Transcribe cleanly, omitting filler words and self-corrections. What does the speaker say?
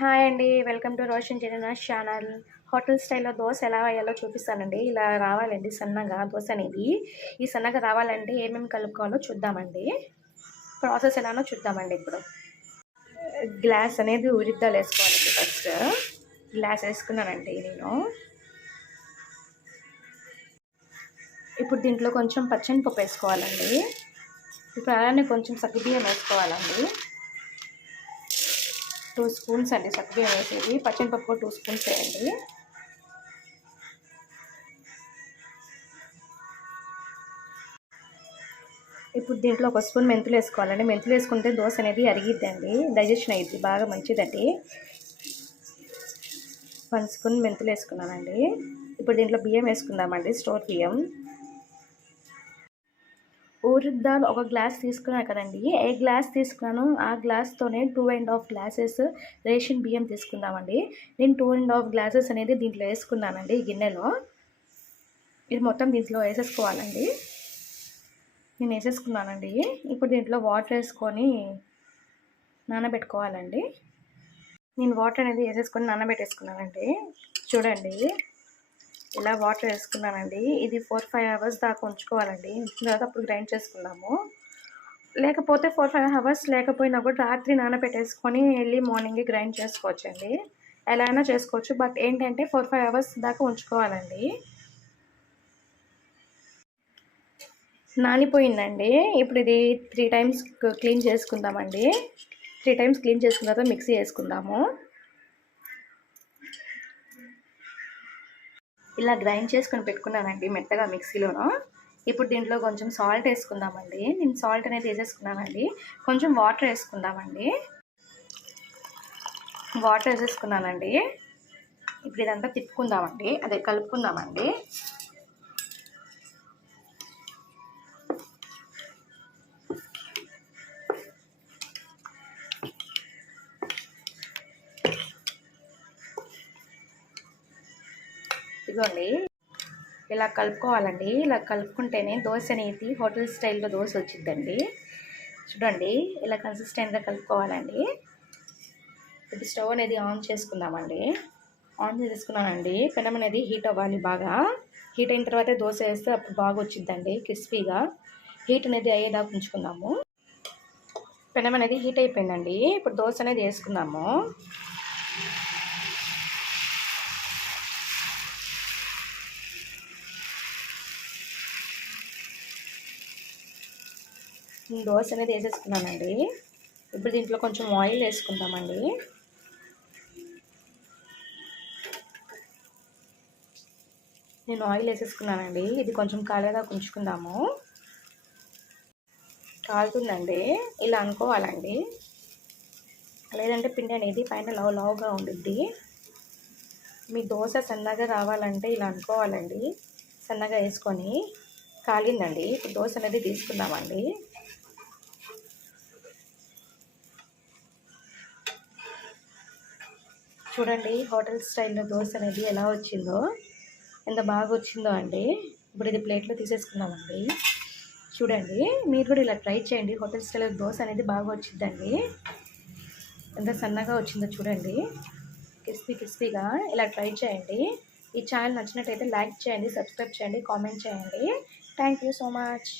Hi అండి. Welcome to Roshan Jagannath channel. Hotel స్టైల్‌లో దోస ఎలా వేయాలో చూపిస్తానండి. ఇలా రావాలండి సన్నగా దోస అనేది. ఈ సన్నగా రావాలంటే ఏమేమి కలుపుకోవాలో చూద్దామండి. ప్రాసెస్ ఎలానో చూద్దామండి ఇప్పుడు. గ్లాస్ అనేది ఉడిద్దాలు వేసుకోవాలండి ఫస్ట్. గ్లాస్ వేసుకున్నానండి నేను. ఇప్పుడు దీంట్లో కొంచెం పచ్చనిపప్పు వేసుకోవాలండి. ఇప్పుడు అలానే కొంచెం సగ్గుబియ్యం వేసుకోవాలండి. 2 స్పూన్స్ అండి సగ్గుబియ్యం వేసేది. పచ్చనిపప్పు 2 స్పూన్స్ వేయండి. ఇప్పుడు దీంట్లో 1 స్పూన్ మెంతులు వేసుకోవాలండి. మెంతులు వేసుకుంటే దోశ అనేది అరిగిద్దండి, డైజెషన్ అయ్యిద్ది, బాగా మంచిదండి. 1 స్పూన్ మెంతులు వేసుకున్నానండి. ఇప్పుడు దీంట్లో బియ్యం వేసుకుందామండి, స్టోర్ బియ్యం. ఊరిద్ దాల్ 1 గ్లాస్ తీసుకున్నాను కదండి. ఏ గ్లాస్ తీసుకున్నాను ఆ గ్లాస్తోనే 2.5 గ్లాసెస్ రేషన్ బియ్యం తీసుకుందామండి. నేను 2.5 గ్లాసెస్ అనేది దీంట్లో వేసుకున్నానండి ఈ గిన్నెలో. ఇది మొత్తం దీంట్లో వేసేసుకోవాలండి. నేను వేసేసుకున్నానండి. ఇప్పుడు దీంట్లో వాటర్ వేసుకొని నానబెట్టుకోవాలండి. నేను వాటర్ అనేది వేసేసుకొని నానబెట్టేసుకున్నానండి. చూడండి, ఇలా వాటర్ వేసుకున్నానండి. ఇది 4-5 అవర్స్ దాకా ఉంచుకోవాలండి. ఉంచిన తర్వాత అప్పుడు గ్రైండ్ చేసుకుందాము. లేకపోతే 4-5 అవర్స్ లేకపోయినా కూడా రాత్రి నానబెట్టేసుకొని ఎర్లీ మార్నింగే గ్రైండ్ చేసుకోవచ్చండి. ఎలా అయినా చేసుకోవచ్చు. బట్ ఏంటంటే 4-5 అవర్స్ దాకా ఉంచుకోవాలండి. నానిపోయిందండి. ఇప్పుడు ఇది 3 టైమ్స్ క్లీన్ చేసుకుందామండి. 3 టైమ్స్ క్లీన్ చేసుకున్న తర్వాత మిక్సీ వేసుకుందాము. ఇలా గ్రైండ్ చేసుకొని పెట్టుకున్నానండి మెత్తగా మిక్సీలోను. ఇప్పుడు దీంట్లో కొంచెం సాల్ట్ వేసుకుందామండి. నేను సాల్ట్ అనేది వేసేసుకున్నానండి. కొంచెం వాటర్ వేసుకుందామండి. వాటర్ వేసేసుకున్నానండి. ఇప్పుడు ఇదంతా తిప్పుకుందామండి, అదే కలుపుకుందామండి. ఇదిగోండి, ఇలా కలుపుకోవాలండి. ఇలా కలుపుకుంటేనే దోశ అనేది హోటల్ స్టైల్లో దోశ వచ్చిద్దండి. చూడండి, ఇలా కన్సిస్టెంట్గా కలుపుకోవాలండి. ఇప్పుడు స్టవ్ అనేది ఆన్ చేసుకుందామండి. ఆన్ చేసుకున్నానండి. పెనం అనేది హీట్ అవ్వాలి బాగా. హీట్ అయిన తర్వాత దోశ వేస్తే అప్పుడు బాగా వచ్చిద్దండి క్రిస్పీగా. హీట్ అనేది అయ్యేదాకా ఉంచుకుందాము. పెనం అనేది హీట్ అయిపోయిందండి. ఇప్పుడు దోశ అనేది వేసుకుందాము. దోశ అనేది వేసేసుకున్నానండి. ఇప్పుడు దీంట్లో కొంచెం ఆయిల్ వేసుకుందామండి. నేను ఆయిల్ వేసేసుకున్నానండి. ఇది కొంచెం కాలేదాకా ఉంచుకుందాము. కాలుతుందండి, ఇలా అనుకోవాలండి. లేదంటే పిండి అనేది పైన లావుగా ఉండిద్ది. మీ దోశ సన్నగా రావాలంటే ఇలా అనుకోవాలండి. సన్నగా వేసుకొని కాలిందండి. ఇప్పుడు దోశ అనేది తీసుకుందామండి. చూడండి, హోటల్ స్టైల్లో దోశ అనేది ఎలా వచ్చిందో, ఎంత బాగా వచ్చిందో అండి. ఇప్పుడు ఇది ప్లేట్లో తీసేసుకుందామండి. చూడండి, మీరు కూడా ఇలా ట్రై చేయండి. హోటల్ స్టైల్లో దోశ అనేది బాగా వచ్చిందండి. ఎంత సన్నగా వచ్చిందో చూడండి, క్రిస్పీగా. ఇలా ట్రై చేయండి. ఈ ఛానల్ నచ్చినట్టయితే లైక్ చేయండి, సబ్స్క్రైబ్ చేయండి, కామెంట్ చేయండి. Thank you so much.